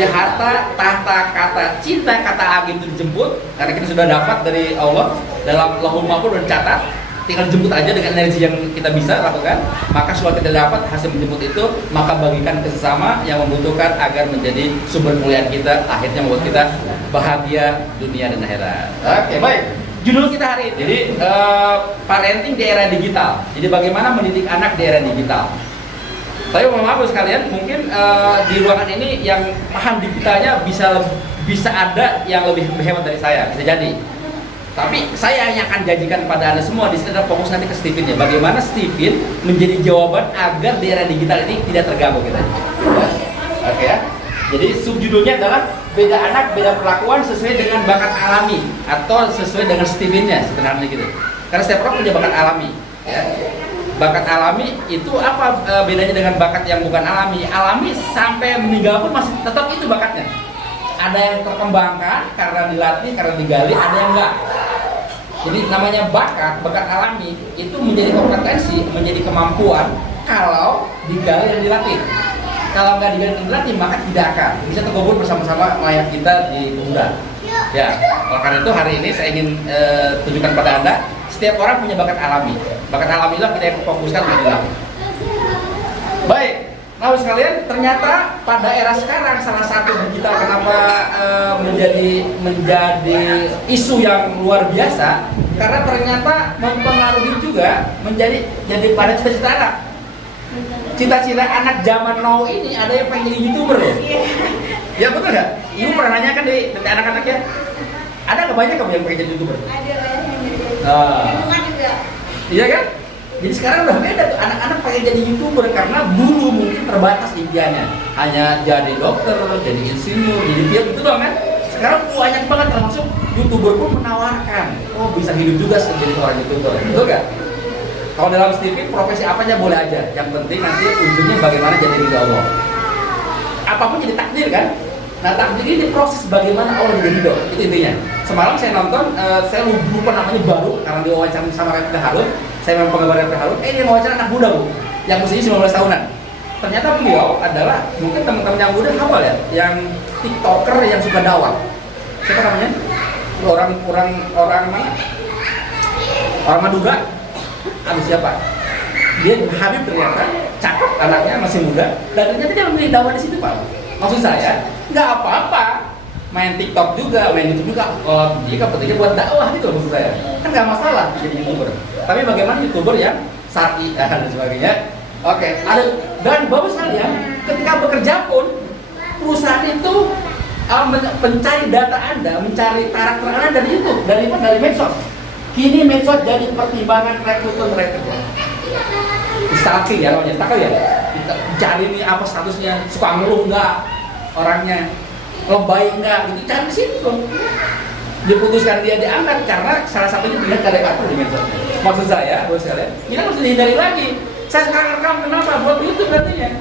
Jadi harta, tahta, kata cinta, kata agim itu dijemput karena kita sudah dapat dari Allah dalam Lauhul Mahfuz dan catat. Tinggal jemput aja dengan energi yang kita bisa lakukan. Maka setelah kita dapat hasil menjemput itu, maka bagikan ke sesama yang membutuhkan agar menjadi sumber kemuliaan kita, akhirnya membuat kita bahagia dunia dan akhirat. Oke, baik. Judul kita hari ini, jadi parenting di era digital. Jadi bagaimana mendidik anak di era digital. Tapi mohon maaf sekalian, mungkin di ruangan ini yang paham digitalnya bisa ada yang lebih hebat dari saya, bisa jadi. Tapi saya yang akan janjikan kepada Anda semua di sini adalah fokus nanti ke Steven ya. Bagaimana Steven menjadi jawaban agar di era digital ini tidak terganggu kita. Oke ya. Jadi subjudulnya adalah beda anak, beda perlakuan sesuai dengan bakat alami atau sesuai dengan Stevennya sebenarnya gitu. Karena setiap orang punya bakat alami. Ya. Bakat alami itu apa bedanya dengan bakat yang bukan alami? Alami sampai meninggal pun masih tetap itu bakatnya. Ada yang terkembangkan karena dilatih, karena digali, ada yang enggak. Jadi namanya bakat alami itu menjadi kompetensi, menjadi kemampuan kalau digali dan dilatih. Kalau nggak digali dan dilatih maka tidak akan bisa terkubur bersama-sama mayat kita di kuburan. Ya, oleh karena itu hari ini saya ingin tunjukkan pada Anda, setiap orang punya bakat alami. Bakat alami lah kita yang fokuskan untuk dilatih. Baik. Nah, sekalian, ternyata pada era sekarang salah satu digital kenapa menjadi isu yang luar biasa karena ternyata mempengaruhi juga jadi pada cita-cita anak. Cita-cita anak zaman now ini ada yang pengen jadi YouTuber loh. Ya betul nggak? Ibu pernah nanya kan dari anak-anaknya, ada nggak banyak kamu yang pengen jadi YouTuber? Ada banyak. Nah, Juga. iya kan? Jadi sekarang udah beda tuh, anak-anak pengen jadi YouTuber karena dulu mungkin terbatas impiannya hanya jadi dokter, jadi insinyur, jadi pilot itu doang kan. Sekarang banyak banget termasuk YouTuber pun menawarkan, oh bisa hidup juga sebagai seorang YouTuber, betul gak? Kalau dalam Steven profesi apanya boleh aja, yang penting nanti ujungnya bagaimana jadi ridha Allah. Apapun jadi takdir kan? Nah takdir ini proses bagaimana Allah jadi ridha, itu intinya. Semalam saya nonton, saya lupa namanya baru karena diwawancara sama Refika Harun. Saya memang penggemar Refika Harun, ini wawancara anak muda bu, yang usianya 19 tahunan. Ternyata beliau adalah, mungkin teman-teman yang muda hafal ya, yang TikToker yang suka dakwah. Siapa namanya? Orang mana? Orang Madura? Aduh siapa? Dia Habib ternyata, cakep anaknya masih muda, dan ternyata dia memilih dakwah di situ pak. Maksud saya, nggak apa-apa. Main TikTok juga, main YouTube juga, dia kepentingan buat dakwah gitu maksud saya. Kan nggak masalah jadi YouTuber. Tapi bagaimana YouTuber yang syar'i dan sebagainya. Oke, ada dan bagus sekali ya. Ketika bekerja pun perusahaan itu mencari data Anda, mencari karakter Anda dari YouTube, dari medsos. Kini medsos jadi pertimbangan rekrutmen mereka. Stalking ya namanya, stalking ya. Kita cari nih apa statusnya, suka ngeluh nggak orangnya. Lebay enggak gitu, cari di situ. Diputuskan dia diangkat karena salah satunya dilihat karikatur di medsos. Maksud saya, bos sekalian, ini kan harus dihindari lagi. Saya sekarang rekam kenapa? Buat YouTube nantinya.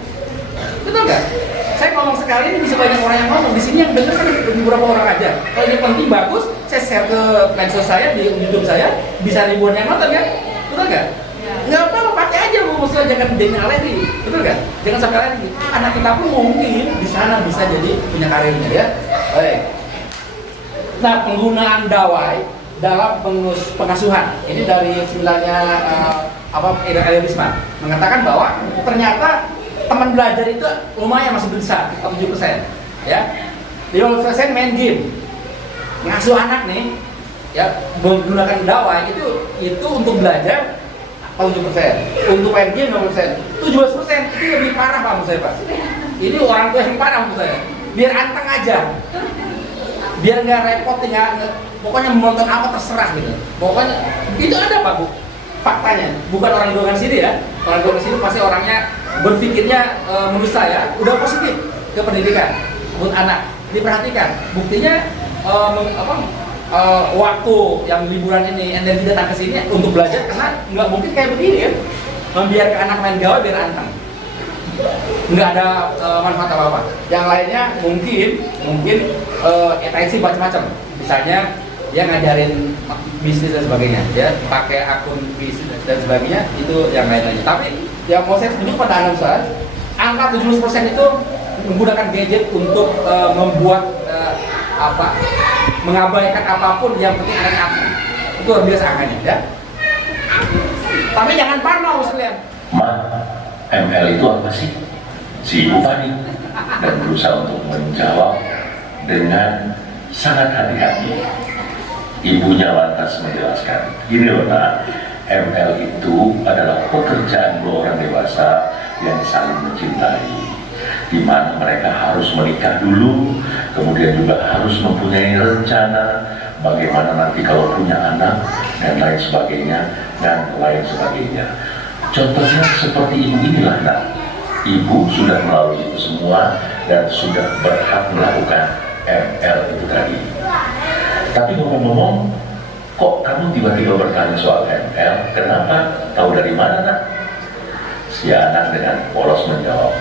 Betul nggak? Saya ngomong sekali ini bisa banyak orang yang ngomong. Di sini yang dengar kan beberapa orang aja. Kalau ini penting bagus, saya share ke medsos saya di YouTube saya, bisa ribuan yang nonton kan? Betul nggak? Nggak apa-apa, pakai aja bu, maksudnya jangan jadi alergi, betul nggak? Jangan sampai alergi. Anak kita pun mungkin di sana bisa jadi punya karirnya ya. Baik. Nah penggunaan dawai dalam pengasuhan ini dari sebenarnya Ida Risma mengatakan bahwa ternyata teman belajar itu lumayan masih besar, 7%, ya. 50% main game, ngasuh anak nih, ya menggunakan dawai itu untuk belajar. 7%, untuk main game 50%, 17% itu lebih parah pak menurut saya pak. Ini orang tua yang parah menurut saya. Biar anteng aja, biar nggak repot pokoknya menonton apa terserah gitu. Pokoknya itu ada pak bu, faktanya. Bukan orang golongan sini ya, orang golongan sini pasti orangnya berpikirnya menurut saya udah positif ke pendidikan buat anak. Diperhatikan, buktinya waktu yang liburan ini energi datang ke sini untuk belajar karena nggak mungkin kayak begini kan, membiarkan anak main gawai biar anteng, nggak ada manfaat apa-apa. Yang lainnya mungkin atensi macam-macam, misalnya dia ngajarin bisnis dan sebagainya, ya pakai akun bisnis dan sebagainya, itu yang lain-lainnya. Tapi yang mau saya tunjuk pada Anda angka 70% itu menggunakan gadget untuk membuat mengabaikan apapun yang penting ada api. Itu luar biasa angkanya ya. Tapi jangan parno sekalian. ML itu apa sih? Si ibu panik dan berusaha untuk menjawab dengan sangat hati-hati. Ibunya lantas menjelaskan, gini loh nak, ML itu adalah pekerjaan dua orang dewasa yang saling mencintai, di mana mereka harus menikah dulu, kemudian juga harus mempunyai rencana bagaimana nanti kalau punya anak dan lain sebagainya dan lain sebagainya. Contohnya seperti ibu inilah nak, ibu sudah melalui itu semua dan sudah berhak melakukan ML itu tadi. Tapi ngomong-ngomong, kok kamu tiba-tiba bertanya soal ML? Kenapa? Tahu dari mana nak? Si anak dengan polos menjawab,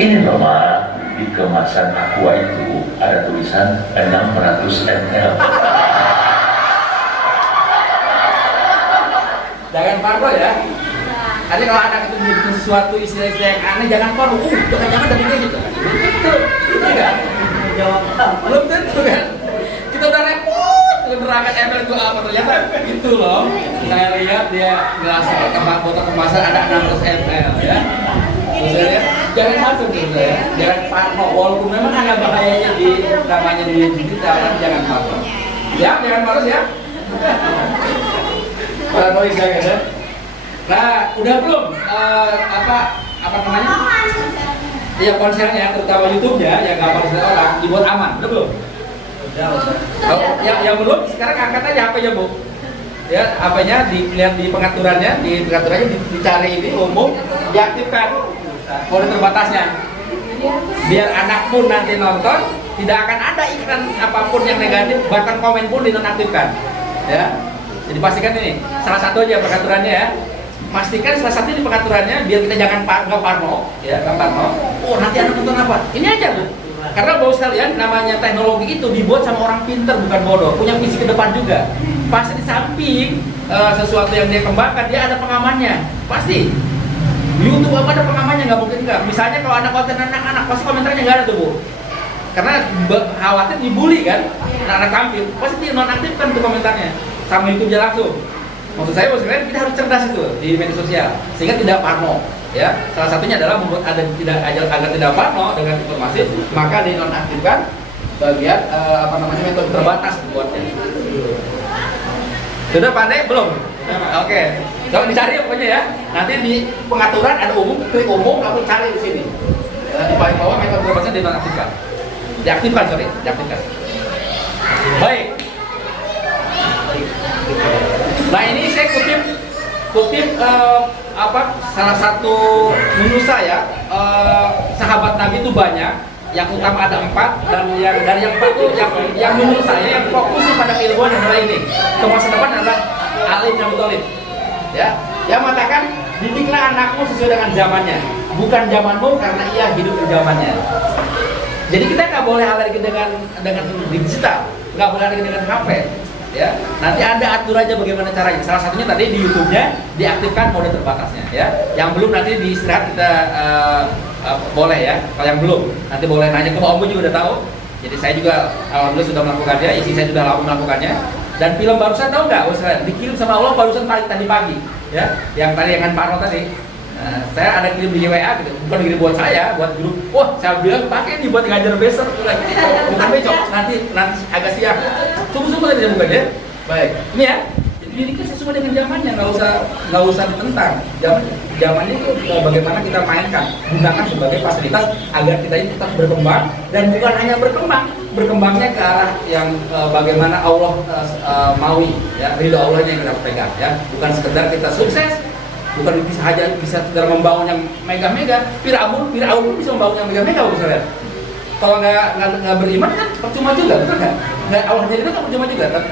ini loh mak, di kemasan aqua itu ada tulisan 600 ml. Jangan parno ya. Ada kalau anak itu menjadi sesuatu istilah-istilah yang aneh, jangan parno. Jangan dari dia gitu. Itu kan? Belum tentu kan? Kita udah repot menerangkan ML itu apa, ternyata gitu loh. Saya lihat dia ngelasin botol kemasan ada 600 ml ya. Terus saya lihat jangan masuk gitu ya, jangan parno. Walaupun memang ada bahayanya namanya di digital, jangan parno. Ya, jangan parno ya. Paranoid jangan ya. Nah, udah belum apa namanya? Ya ponselnya, terutama YouTube-nya yang nggak ponsel orang dibuat aman, udah belum? Kalau yang belum, sekarang angkat aja HP-nya bu. Ya, HP-nya dilihat di pengaturannya, dicari ini umum, diaktifkan kode terbatasnya. Biar anak pun nanti nonton, tidak akan ada iklan apapun yang negatif, bahkan komen pun dinonaktifkan. Ya, jadi pastikan ini salah satu aja pengaturannya ya. Pastikan salah satu di pengaturannya biar kita jangan nggak parno, ya nggak parno. Oh nanti anak nonton apa? Ini aja bu. Karena baru sekalian namanya teknologi itu dibuat sama orang pinter bukan bodoh, punya visi ke depan juga. Pasti di samping sesuatu yang dia kembangkan dia ada pengamannya, pasti. YouTube apa ada pengamannya, nggak mungkin nggak. Misalnya kalau ada konten anak-anak pasti komentarnya nggak ada tuh bu. Karena khawatir dibully kan, anak-anak tampil pasti dia nonaktifkan tuh komentarnya sama YouTube-nya langsung. Maksud saya maksudnya kita harus cerdas itu di media sosial sehingga tidak parno. Ya, salah satunya adalah membuat agar tidak parno dengan informasi, maka dinonaktifkan bagian metode terbatas buatnya. Sudah pandai belum? Oke. Coba dicari pokoknya ya. Nanti di pengaturan ada umum, klik umum lalu cari di sini. Di paling bawah metode terbatasnya dinonaktifkan. Diaktifkan. Baik. Nah, ini saya kutip salah satu menurut saya sahabat Nabi itu banyak, yang utama ada 4 dan dari yang 4 itu yang menurut saya yang fokus pada keilmuan adalah ini. Ke masa depan adalah Ali bin Abi Thalib. Ya, yang mengatakan didiklah anakmu sesuai dengan zamannya, bukan zamanmu karena ia hidup di zamannya. Jadi kita nggak boleh alergi dengan digital, nggak boleh alergi dengan HP. Ya, nanti ada aturannya bagaimana caranya. Salah satunya tadi di YouTube-nya diaktifkan mode terbatasnya ya. Yang belum nanti di istirahat kita boleh ya. Kalau yang belum nanti boleh nanya ke Om juga udah tahu. Jadi saya juga alhamdulillah sudah melakukannya, istri saya sudah lama melakukannya. Dan film barusan tahu nggak? Dikirim sama Allah barusan tadi pagi ya. Yang tadi yang Parno tadi. Saya ada kirim di WA gitu, bukan kirim buat saya, buat grup. Wah, saya bilang pakai nih buat ngajar besok, bukan besok, nanti agak siang. Sungguh-sungguh tadi bukan ya. Baik, ini ya. Jadi ini kan sesuai dengan zamannya, nggak usah ditentang. Zamannya itu bagaimana kita mainkan, gunakan sebagai fasilitas agar kita ini tetap berkembang dan bukan hanya berkembangnya ke arah yang bagaimana Allah maui, ya, ridho Allahnya yang kita pegang, ya, bukan sekedar kita sukses. Bukan bisa sekedar membangun yang mega-mega. Firaun pun bisa membangun yang mega-mega misalnya. Kalau nggak beriman kan percuma juga, betul nggak? Allah jadi itu kan percuma juga kan?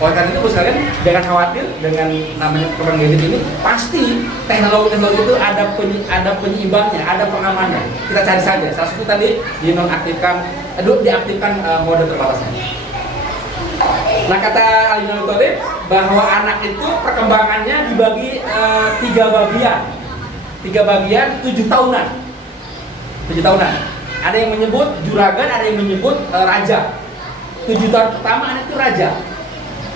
Oleh karena itu misalnya jangan khawatir dengan namanya perkembangan gadget ini, pasti teknologi itu ada penyeimbangnya, ada pengamannya. Kita cari saja. Salah satu tadi diaktifkan mode terbatasnya. Nah, kata Ali bin Abi Thalib bahwa anak itu perkembangannya dibagi 3 bagian 7 tahunan. Ada yang menyebut juragan, ada yang menyebut raja. 7 tahun pertama anak itu raja.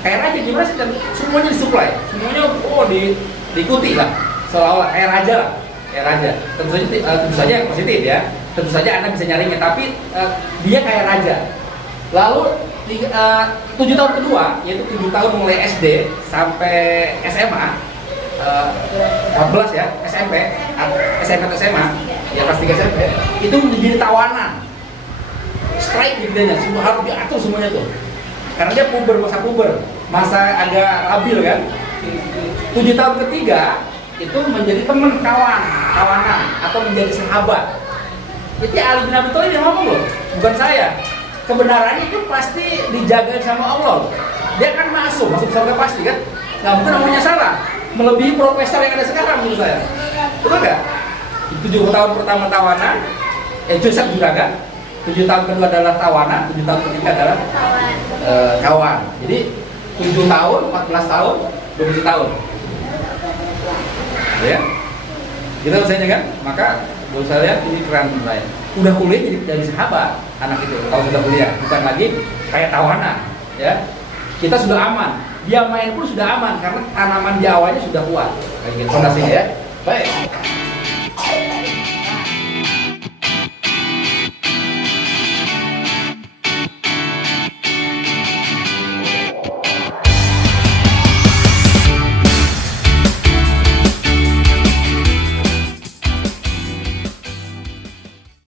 Kayak raja gimana sih? Semuanya disuplai, semuanya diikuti lah, seolah-olah kayak raja lah, kayak raja. Tentu saja yang positif ya. Tentu saja anak bisa nyaringnya, tapi dia kayak raja. Lalu 7 tahun kedua, yaitu 7 tahun mulai SD sampai SMA, 14 ya, SMP ke SMA, ya kelas 3 SMP, itu menjadi tawanan. Strike gitu, semua harus diatur semuanya tuh. Karena dia masa agak labil kan. 7 tahun ketiga itu menjadi teman, kawanan atau menjadi sahabat. Itu Ali bin Abi Thalib yang ngomong loh, bukan saya. Kebenarannya itu pasti dijaga sama Allah. Dia kan masuk surga pasti kan. Nggak mungkin namanya salah. Melebihi profesor yang ada sekarang menurut saya. Betul nggak? 7 tahun pertama tawanan, Joseph juragan. 7 tahun kedua adalah tawanan, 7 tahun ketiga adalah kawan. Jadi 7 tahun, 14 tahun, 20 tahun. Ya, kita usahanya kan, maka menurut saya ini keren menurut saya. Udah kuliah jadi sahabat anak itu, kalau sudah kuliah, bukan lagi kayak tawanan. Ya, kita sudah aman. Dia main pun sudah aman karena tanaman di awalnya sudah kuat. Kayak gitu fondasinya ya. Baik.